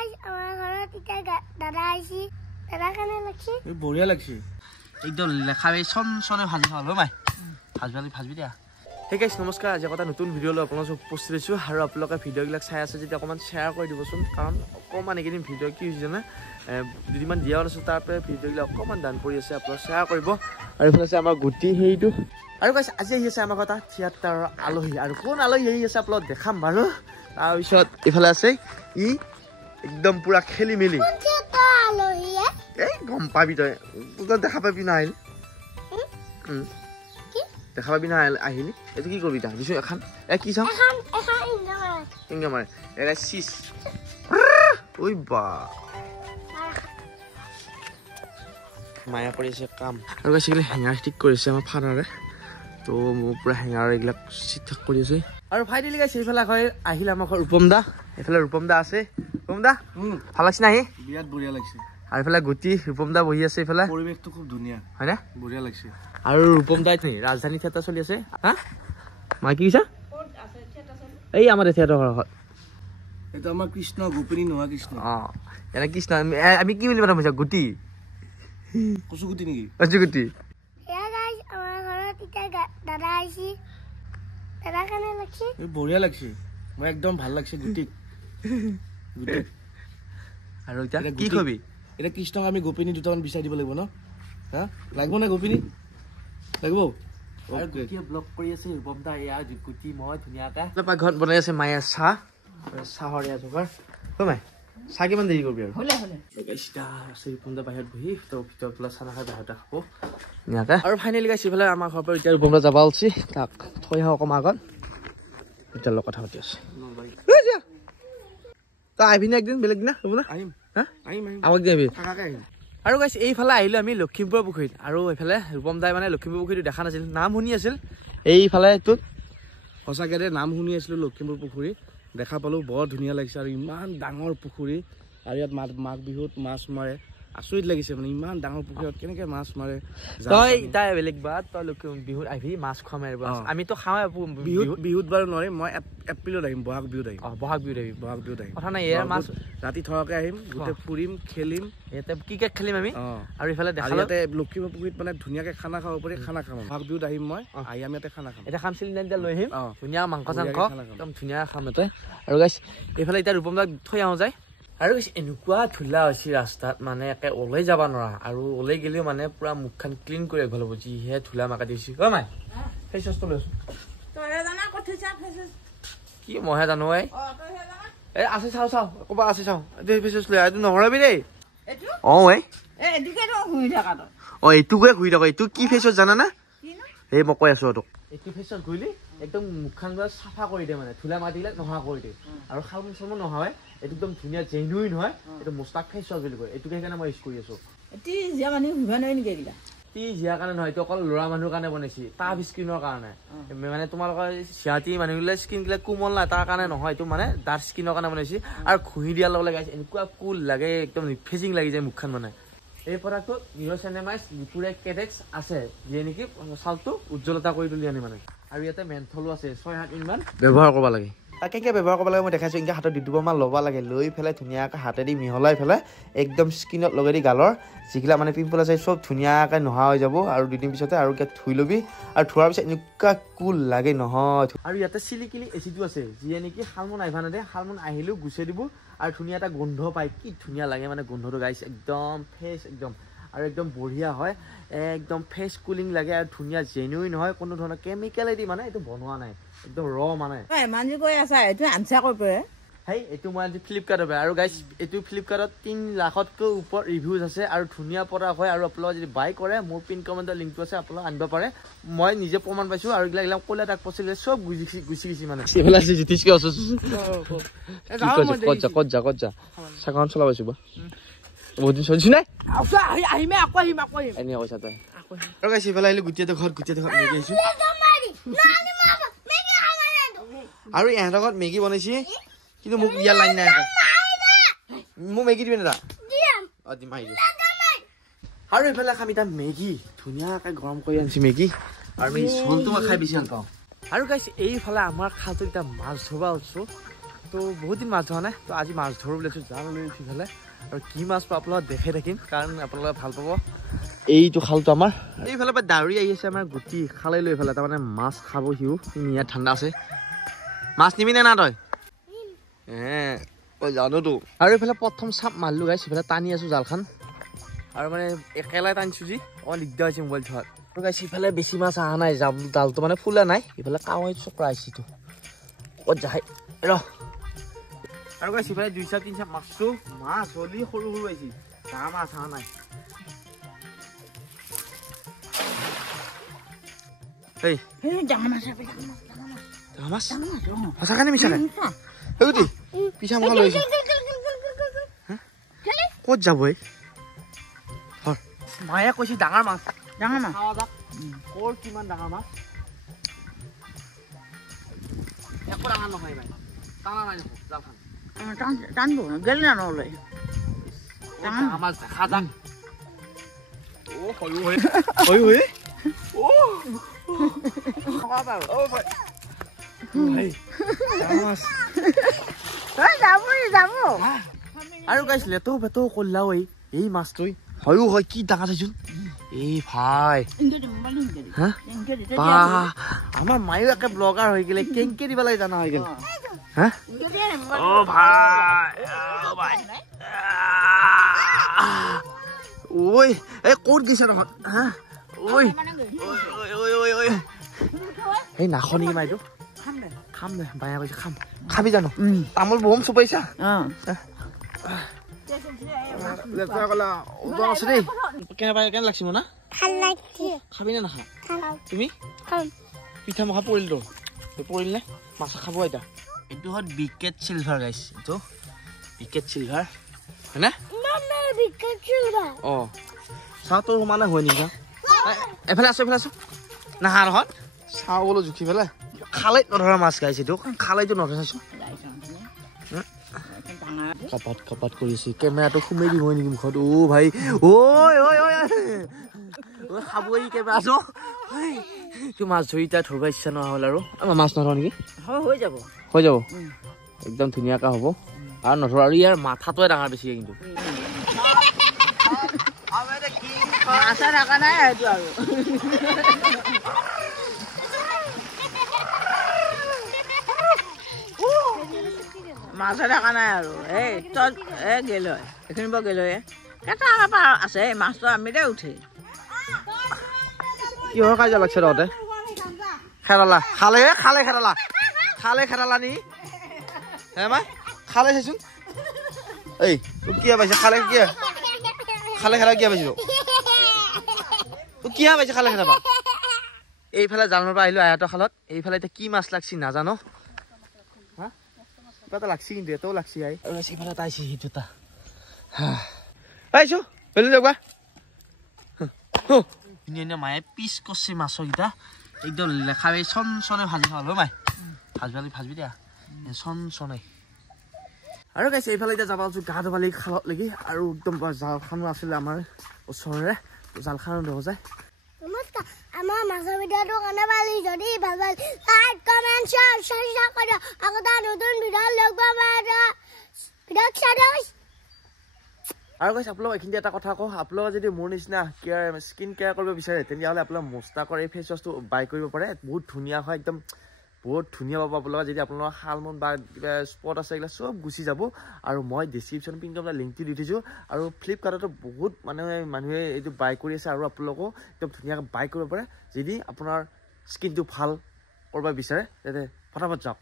guys, আমাৰ ঘৰত এটা দাদা আইছি দাদা কানে লাগছি এই বঢ়িয়া লাগছি একদম লেখাবে সনে ভাজি খাল মাই ভাজবি দিয়া হে গাইস নমস্কাৰ আজি এটা নতুন ভিডিও লৈ আপোনালোকক উপস্থিত হৈছো আৰু আপোনালোকে ভিডিও গিলাক চাই আছে যদি অকমান শেয়াৰ কৰি দিবচোন কাৰণ অকমান একেদিন ভিডিও কি হৈছে না দুদিমান দিয়া আছে তাৰ পৰা ভিডিও গিলা অকমান দান কৰি আছে আপোনালোকে শেয়াৰ কৰিব আৰু ইফালে আছে আমাৰ গুটি হেইটো আৰু গাইস আজি আহি আছে আমাৰ কথা থিয়েটাৰৰ আলহী আৰু কোন আলহী আহি আছে আপোনালোক দেখাম বাৰু তাৰ পিছত ইফালে আছে ই একদম পুৰা খেলি মেলি আলহী এই গম পাবি তই দেখা পাবি না আহিল দেখা পাবি না আহিলি এইটো কি কৰিবি তা দিছো এখন কি চাওঁ ইংগা মাৰে এৰা চিচ ওই বা মায়া কৰিছে কাম আৰু কৈছিলে হেঙাৰ ঠিক কৰিছে আমাৰ ফাদাৰে তো মোৰ পুৰা হেঙাৰ এইবিলাক ঠিক ঠাক কৰি আছে আৰু ফাইনেলি গাইছে এইফালে আহিল আমাৰ ঘৰ ৰূপম দা এইফালে ৰূপম দা আছে ৰূপম দা ভাল লাগছে না আহি বিৰাট বঢ়িয়া লাগছে আৰু এইফালে গুটি ৰূপম দা বহি আছে এইফালে পৰিৱেশটো খুব ধুনীয়া হয়নে বঢ়িয়া লাগছে আৰু ৰূপম দাই ৰাজধানী থিয়েটাৰ চলি আছে হা মা কি কৈছা এই আমাৰ থিয়েটাৰ ঘৰত এইটো আমাৰ কৃষ্ণ গোপিনী নোহোৱা কৃষ্ণ এনে কৃষ্ণ আমি কি বুলি মাতিম গুটি কচু গুটি নেকি কচু গুটি guys, আমার ঘৰত এটা দাদা আইছি দাদা কানে লাগছি এই বঢ়িয়া লাগছে মই একদম ভাল লাগছে গুটি আৰু এতিয়া কি কবি এটা কৃষ্ণক আমি গোপিনী দুটামান বিচাৰি দিব লাগিব ন হা লাগিব না গোপিনী লাগিব আৰু গুটিয়ে ব্লক কৰি আছে ৰূপম দা এয়া গুটি মই ধুনীয়াকৈ ঘৰত বনাই আছে মায়ে চাহৰ এয়া যোগাৰ মাই চাহ কিমান দেৰি কৰিবি আৰু ৰূপম দা বাহিৰত বহি ভিতৰত পেলাই চাহ নাখাই বাহিৰতে খাব ধুনীয়াকৈ আৰু ফাইনেলি গাইছে ইফালে আমাৰ ঘৰৰ পৰা এতিয়া ৰূপম দা যাব উঠি তাক থৈ আহক অকণমান আগত এতিয়া লগত কথা পাতি আছে তই আহিবিনে একদিন বেলেগ দিনা ৰ'ব না আহিম হা আহিম আমাক দিবি থাকাকে আহিম আৰু গাইছে এইফালে আহিলোঁ আমি লখিমপুৰ পুখুৰীত আৰু এইফালে ৰূপম দাই মানে লখিমপুৰ পুখুৰীটো দেখা নাছিল নাম শুনি আছিল এইফালে তোক সঁচাকৈ দে নাম শুনি আছিলোঁ লখিমপুৰ পুখুৰী দেখা পালোঁ বৰ ধুনীয়া লাগিছে আৰু ইমান ডাঙৰ পুখুৰী আৰু ইয়াত মাঘ বিহুত মাছ মাৰে আচৰিত লাগিছে মানে ইমান ডাঙৰ পুখুৰীত কেনেকৈ মাছ মাৰে তই তাই বেলেগ বাদ তই বিহুত আহিবি মাছ খুৱাম আৰু আমিতো খাওঁৱে বিহুত বাৰু নোৱাৰিম মই এপ্ৰিলত আহিম বহাগ বিহুত আহিম বহাগ বিহুত আহিম কথা নাই এয়া মাছ ৰাতি থকাকৈ আহিম গোটেই ফুৰিম খেলিম ইয়াতে ক্ৰিকেট খেলিম আমি আৰু ইফালে দেখা ইয়াতে লখিমপুৰ পুখুৰীত মানে ধুনীয়াকৈ খানা খাব পাৰি খানা খাম বহাগ বিহুত আহিম মই আহি আমি ইয়াতে খানা খাম এতিয়া খাম চিলিণ্ডাৰ লৈ আহিম ধুনীয়া মাংস চাংস একদম ধুনীয়া খাম ইয়াতে আৰু গাইছ এইফালে এতিয়া ৰূপম দাক থৈ আহোঁ যায় আৰু এনেকুৱা ধূলা হৈছে ৰাস্তাত মানে একে ওলাই যাব নোৱাৰা আৰু ওলাই গ'লেও মানে পুৰা মুখখন ক্লিন কৰি ভাল হ'ব যিহে ধূলা মাকা দিছে অ মাই ফেচ ৱাছটো লৈছো কি মইহে জানো এই আছে চাওঁ ক'ৰবাত আছে চাওঁ ফেচ ৱাছ লৈ এইটো নহৰাবি দেই এইটোকে ঘূৰি থাক এইটো কি ফেচ ৱাছ জানা না এই মই কৈ আছো তোক এইটো ফেচ ৱাছ ঘূৰিলি একদম মুখখন চাফা কৰি দিয়ে মানে ধূলা মাটিবিলাক নোহোৱা কৰি দিয়ে আৰু শালমুখ চালমুখ নহয় এইটো একদম ধুনীয়া জেনুইন হয় এইটো মুস্তাক ফেচ ৱাছ বুলি কয় এইটোকে সেইকাৰণে মই ইউজ কৰি আছো জীয়াৰ কাৰণে নহয় এইটো অকল ল'ৰা মানুহৰ কাৰণে বনাইছে টাফ স্কিনৰ কাৰণে মানে তোমালোকৰ সিহঁতি মানুহবিলাক স্কিন বিলাক কোমল নাই তাৰ কাৰণে নহয় এইটো মানে ডাৰ্ক স্কিনৰ কাৰণে বনাইছে আৰু ঘঁহি দিয়াৰ লগে লগে এনেকুৱা কুল লাগে একদম ৰিফ্ৰেছিং লাগি যায় মুখখন মানে এই প্ৰডাক্টটোত নিউৰ'চেনেমাইজ লিপুৰে কেডেক্স আছে যিয়ে নেকি ছালটো উজ্জ্বলতা কৰি তুলি আনে মানে আৰু ইয়াতে মেন্থলো আছে 6-7 মিনিটমান ব্যৱহাৰ কৰিব লাগে কেনেকৈ ব্যৱহাৰ কৰিব লাগে মই দেখাইছোঁ এনেকৈ হাতত 2-2বাৰমান ল'ব লাগে লৈ পেলাই ধুনীয়াকৈ হাতেদি মিহলাই পেলাই একদম স্কিনত লগাই দি গালৰ যিগিলা মানে পিম্পল আছে চব ধুনীয়াকৈ নোহোৱা হৈ যাব আৰু 2 দিন পিছতে আৰু ধুই ল'বি আৰু ধোৱাৰ পিছত এনেকুৱা কুল লাগে নহয় আৰু ইয়াতে চিলিকিলি এচিডো আছে যিয়ে নেকি শালমন আহিব নেদে শালমন আহিলেও গুচাই দিব আৰু ধুনীয়া এটা গোন্ধ পায় কি ধুনীয়া লাগে মানে গোন্ধটো গাইছে একদম ফ্ৰেছ একদম আৰু একদম বঢ়িয়া হয় একদম ফেচ কুলিং লাগে আৰু ধুনীয়া জেনুইন হয় কোনো ধৰণৰ কেমিকেলেদি মানে এইটো বনোৱা নাই একদম ৰ মানে এইটো মই আজি ফ্লিপকাৰ্টৰ পৰা আৰু গাইছ এইটো ফ্লিপকাৰ্টত 3 লাখতকৈ ওপৰত ৰিভিউজ আছে আৰু ধুনীয়া প্ৰডাক্ট হয় আৰু আপোনালোকে যদি বাই কৰে মোৰ পিন কমেণ্টৰ লিংকটো আছে আপোনালোকে আনিব পাৰে মই নিজে প্ৰমাণ পাইছোঁ আৰু এইবিলাক ক'লে তাক পচিলে চব গুচি মানে এইফালে আছে জ্যোতিষকে আছো ক'ত যা চাকাখন চলাব আছো বহুত দিন চলিছো নাই আহিম এনে কৈছা তই আৰু গাইছ এইফালে আহিলোঁ গুটিয়াতে ঘৰত মেগী আহিছোঁ আৰু ইহঁতৰ ঘৰত মেগী বনাইছে কিন্তু মোক ইয়াৰ লাইন নাই মোক মেগী দিবি না দিম আহি আৰু এইফালে খাম এতিয়া মেগী ধুনীয়াকৈ গৰম কৰি আনিছে মেগী আৰু মেগী চলটো মই খাই বেছি ভাল পাওঁ আৰু গাইছ এইফালে আমাৰ খালটো এতিয়া মাছ ধৰিব আছোঁ তো বহুত দিন মাছ ধৰা নাই তো আজি মাছ ধৰোঁ বুলিছোঁ জাল লৈ সিফালে আৰু কি মাছ পাওঁ আপোনালোকক দেখাই থাকিম কাৰণ আপোনালোকে ভাল পাব এইটো খালটো আমাৰ এইফালে পৰা দাউৰি আহি আছে আমাৰ গুটি খালে লৈ এইফালে তাৰমানে মাছ খাব সিও ইয়াত ঠাণ্ডা আছে মাছ নিবি নে না তই তই জানোতো আৰু এইফালে প্ৰথম চাপ মাৰিলোঁ গাইছ সিফালে টানি আছোঁ জালখন আৰু মানে একেলাই টানিছোঁ যি অকণমান দিগদাৰ হৈছে মোবাইল ধৰাত আৰু গাইছ সিফালে বেছি মাছ অহা নাই জালটো মানে ফুলা নাই ইফালে কাৱৈ চক্ৰা আহিছেতো ক'ত যায় ৰ আৰু গাইছ সিফালে 2 চাপ 3 চাপ মাছটো মাছ হলি সৰু সৰু আহিছে ডাঙৰ মাছ অহা নাই এই ডাঙৰ মাছ সঁচাকৈ মিছাকৈ এইগুটি পিছা মকা লৈ আহিছে ক'ত যাব এই মায়ে কৈছে ডাঙৰ মাছ ক'ৰ কিমান ডাঙৰ মাছ একো ডাঙৰ নহয় ভাই টানা নাই দেখোন জালখন টানব গেলি না নলয় ডাঙৰ মাছ দেখা যাক সৰু হৈ আৰু গাইছ লেতো বেতো কল্লাও এই মাছটোই হয়ো হয় কি ডাঙৰ চাইছোন এই ভাই আমাৰ মায়ো একে ব্লগাৰ হৈ গেলে কেংকে দিব লাগে জানা হৈ গেল ঐ এই ক'ত গৈছে নহয় হা ঐ এই নাখনি মাইটো খাম দে বায়া কৈছে খাম খাবি জানো তামোল বম চুপাইছা কেনে লাগছি মনা খাবি নে নাখা তুমি পিঠা মখা পৰিল তো পৰিল নে মাছ খাব এতিয়া এইটো হ'ল বিকেট চিলভাৰ গাইছ এইটো বিকেট চিলভাৰ হয়নে অঁ চাওঁ তোৰ সমানে হয় নেকি এফালে আছো নাহা নহয় চাওঁ বোলো জুখি পেলাই খালৈত নধৰা মাছ গাইছে এইটো খালৈতো নধৰা চাইছোঁ কপাত কৰিছে কেমেৰাটো সোমাই দিব নেকি মুখত ভাই খাবই কেমেৰাটো তোৰ মাছ ধৰি এতিয়া ধৰিব ইচ্ছা নোহোৱা হ'ল আৰু আমাৰ মাছ নধৰ নেকি হৈ যাব একদম ধুনীয়াকৈ হ'ব আৰু নধৰ আৰু ইয়াৰ মাথাটোৱে ডাঙৰ বেছিকৈ কিন্তু মাছে দেখা নাই আৰু এই তই গেল হয় এইখিনি বৰ গেল হয় কেইটা আমাৰ আছে মাছটো আমি দে উঠে কিহৰ কাজিয়া লাগছে তহঁতে খেৰালা খালে খেৰালা নি হে মাই খালে চাইছোন এই তোক কিয় পাইছে খালে খেৰা কিয় পাইছিলো তোক কিয় পাইছে খালে খেৰাবা এইফালে জালৰ পৰা আহিলো আয়াতৰ খালত এইফালে এতিয়া কি মাছ লাগছি নাজানো হা কিবা এটা লাগছি কিন্তু এটাও লাগছি আই এইফালে এটা আহিছে সেইটোটা আহিছো বেলি যাবা ধুনীয়া মায়ে পিচ কৰছে মাছৰকেইটা একদম লেখাই চনে ভাজি খালো মাই ভাজবি দিয়া চনে আৰু গাইছে এইফালে এতিয়া যাবা গা ধুবা লাগি খালত লাগি আৰু একদম জালখানো আছিলে আমাৰ ওচৰৰে জালখানো দেখা যায় নমস্কাৰ আমাৰ মাছৰ ভিডিঅ'টো কাৰণে পালি যদি ভাল লাইক কমেণ্ট শ্বেয়াৰ কৰি আগতে নতুন ভিডিঅ' লগ পাবা আৰু গাইছ আপোনালোক এইখিনি এটা কথা কওঁ আপোনালোকে যদি মোৰ নিচিনা স্কিন কেয়াৰ কৰিব বিচাৰে তেতিয়াহ'লে আপোনালোকে মোষ্টাকৰ এই ফেচ ৱাছটো বাই কৰিব পাৰে বহুত ধুনীয়া হয় একদম বহুত ধুনীয়া পাব আপোনালোকে যদি আপোনালোকৰ শালমন বা কিবা স্পট আছে এইবিলাক চব গুচি যাব আৰু মই ডেছক্ৰিপশ্যন পিন কৰা লিংকটো দি দিছোঁ আৰু ফ্লিপকাৰ্টতো বহুত মানুহে এইটো বাই কৰি আছে আৰু আপোনালোকেও একদম ধুনীয়াকৈ বাই কৰিব পাৰে যদি আপোনাৰ স্কিনটো ভাল কৰিব বিচাৰে তেন্তে ফটাফট যাওক